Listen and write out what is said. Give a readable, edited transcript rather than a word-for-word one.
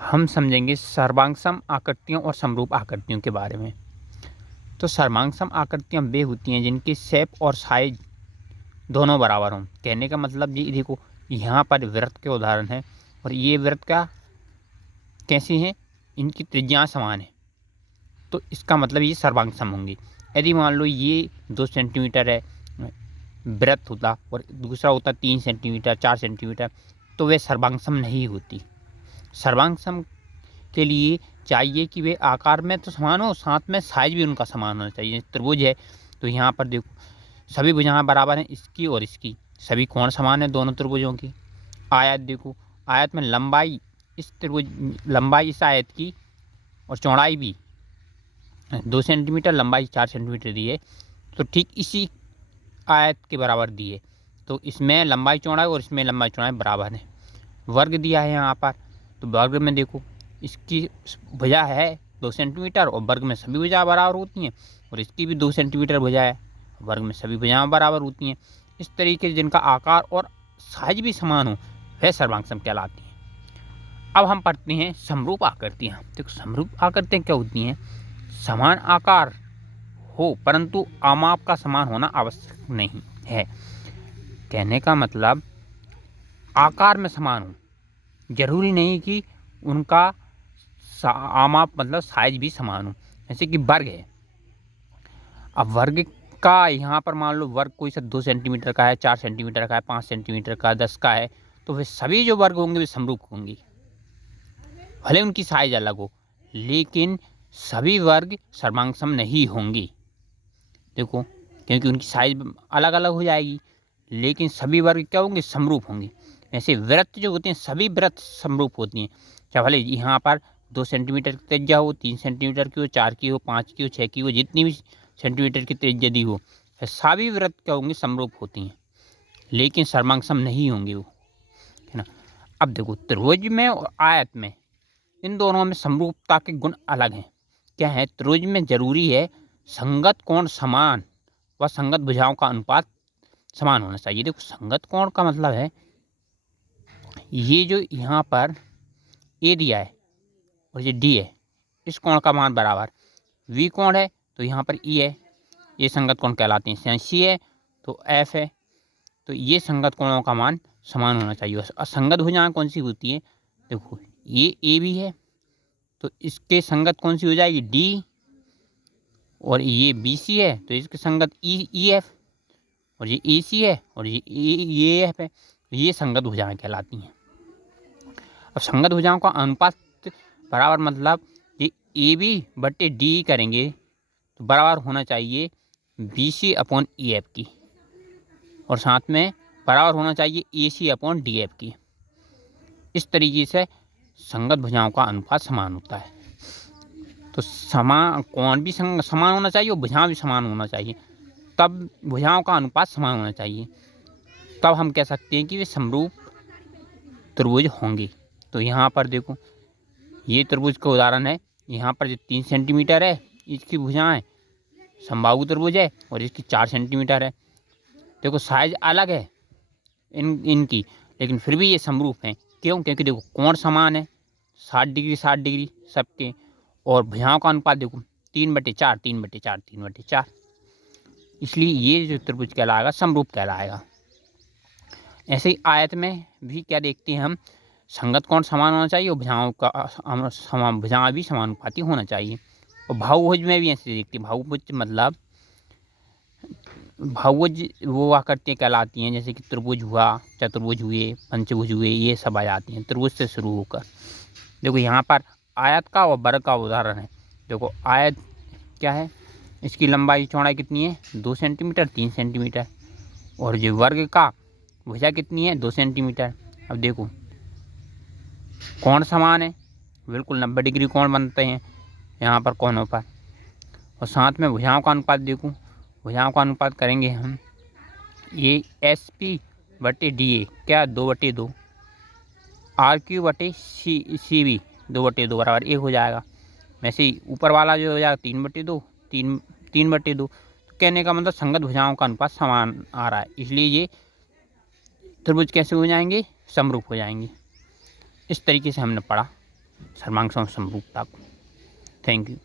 हम समझेंगे सर्वांगसम आकृतियों और समरूप आकृतियों के बारे में। तो सर्वांगसम आकृतियाँ वे होती हैं जिनकी शेप और साइज दोनों बराबर हों। कहने का मतलब ये देखो, यहाँ पर वृत्त के उदाहरण है और ये वृत्त का कैसी हैं, इनकी त्रिज्या समान है, तो इसका मतलब ये सर्वांगसम होंगी। यदि मान लो ये 2 सेंटीमीटर है वृत्त होता और दूसरा होता 3 सेंटीमीटर 4 सेंटीमीटर, तो वे सर्वांगसम नहीं होती। सर्वांगसम के लिए चाहिए कि वे आकार में तो समान हो, साथ में साइज भी उनका समान होना चाहिए। त्रिभुज है तो यहाँ पर देखो सभी भुजाएं बराबर हैं, इसकी और इसकी, सभी कोण समान है दोनों त्रिभुजों की। आयत देखो, आयत में लंबाई इस आयत की और चौड़ाई भी 2 सेंटीमीटर, लंबाई 4 सेंटीमीटर दी है, तो ठीक इसी आयत के बराबर दी है। तो इसमें लंबाई चौड़ाई और इसमें लंबाई चौड़ाई बराबर है। वर्ग दिया है यहाँ पर, तो वर्ग में देखो इसकी भुजा है 2 सेंटीमीटर और वर्ग में सभी भुजा बराबर होती हैं, और इसकी भी 2 सेंटीमीटर भुजा है, वर्ग में सभी भुजाएं बराबर होती हैं। इस तरीके से जिनका आकार और साइज भी समान हो वह सर्वांगसम कहलाती हैं। अब हम पढ़ते हैं समरूप आकृतियाँ। देखो समरूप आकृतियाँ क्या होती हैं, समान आकार हो परंतु आमाप का समान होना आवश्यक नहीं है। कहने का मतलब आकार में समान हो, जरूरी नहीं कि उनका आमाप मतलब साइज भी समान हो। जैसे कि वर्ग है, अब वर्ग का यहाँ पर मान लो वर्ग कोई सा 2 सेंटीमीटर का है, 4 सेंटीमीटर का है, 5 सेंटीमीटर का, 10 का है, तो वे सभी जो वर्ग होंगे वे समरूप होंगे, भले उनकी साइज अलग हो, लेकिन सभी वर्ग सर्वांगसम नहीं होंगी। देखो क्योंकि उनकी साइज अलग अलग हो जाएगी, लेकिन सभी वर्ग क्या होंगे, समरूप होंगे। ऐसे वृत्त जो होते हैं सभी वृत्त समरूप होती हैं, चाहे भले यहाँ पर 2 सेंटीमीटर की त्रिज्या हो, 3 सेंटीमीटर की हो, 4 की हो, 5 की हो, 6 की हो, जितनी भी सेंटीमीटर की त्रिज्या दी हो, सभी वृत्त क्या होंगे, समरूप होती हैं, लेकिन सर्वांगसम नहीं होंगे वो, है ना। अब देखो त्रिभुज में और आयत में, इन दोनों में समरूपता के गुण अलग हैं। क्या है, त्रिभुज में जरूरी है संगत कोण समान व संगत भुजाओं का अनुपात समान होना चाहिए। देखो संगत कोण का मतलब है ये जो यहाँ पर ए दिया है और ये डी है, इस कोण का मान बराबर। वी कोण है तो यहाँ पर ई है, ये संगत कोण कहलाते हैं। सी है तो एफ है, तो ये संगत कोणों का मान समान होना चाहिए। असंगत भुजाएं कौन सी होती है, देखो ये ए भी है तो इसके संगत कौन सी हो जाएगी, डी, और ये बी सी है तो इसके संगत ई एफ, और ये ए सी है और ये एफ है, तो ये संगत भुजाएं कहलाती हैं। अब संगत भुजाओं का अनुपात बराबर मतलब ये ए बी बटे डी करेंगे तो बराबर होना चाहिए B C upon E F की, और साथ में बराबर होना चाहिए A C upon D F की। इस तरीके से संगत भुजाओं का अनुपात समान होता है। तो समान कोण भी समान होना चाहिए और भुजाएं भी समान होना चाहिए, तब भुजाओं का अनुपात समान होना चाहिए, तब हम कह सकते हैं कि वे समरूप त्रिभुज होंगे। तो यहाँ पर देखो ये त्रिभुज का उदाहरण है, यहाँ पर जो 3 सेंटीमीटर है इसकी भुजाएं समबाहु त्रिभुज है और इसकी 4 सेंटीमीटर है। देखो साइज अलग है इनकी, लेकिन फिर भी ये समरूप हैं। क्यों, क्योंकि देखो कोण समान है, 60 डिग्री 60 डिग्री सबके, और भुजाओं का अनुपात देखो 3/4 3/4 3/4, इसलिए ये जो त्रिभुज कहलाएगा समरूप कहलाएगा। ऐसे ही आयत में भी क्या देखते हैं हम, संगत कोण समान होना चाहिए और भुजाएं भी समानुपाती होना चाहिए। और बहुभुज में भी ऐसे देखते हैं, बहुभुज मतलब बहुभुज वो आकृतियाँ कहलाती हैं जैसे कि त्रिभुज हुआ, चतुर्भुज हुए, पंचभुज हुए, ये सब आ जाती हैं त्रिभुज से शुरू होकर। देखो यहाँ पर आयत का और वर्ग का उदाहरण है। देखो आयत क्या है, इसकी लंबाई चौड़ाई कितनी है, 2 सेंटीमीटर 3 सेंटीमीटर, और जो वर्ग का भुजा कितनी है, 2 सेंटीमीटर। अब देखो कोण समान है, बिल्कुल 90 डिग्री कोण बनते हैं यहाँ पर कोणों पर, और साथ में भुजाओं का अनुपात देखो, भुजाओं का अनुपात करेंगे हम ये एस पी बटे डी ए क्या 2/2, आर क्यू बटे सी बी 2/2 बराबर 1 हो जाएगा। वैसे ही ऊपर वाला जो हो जाएगा 3/2 3/2। तो कहने का मतलब संगत भुजाओं का अनुपात समान आ रहा है, इसलिए ये त्रिभुज कैसे हो जाएंगे, समरूप हो जाएंगे। इस तरीके से हमने पढ़ा। सर्वांग समरूपता को। Thank you.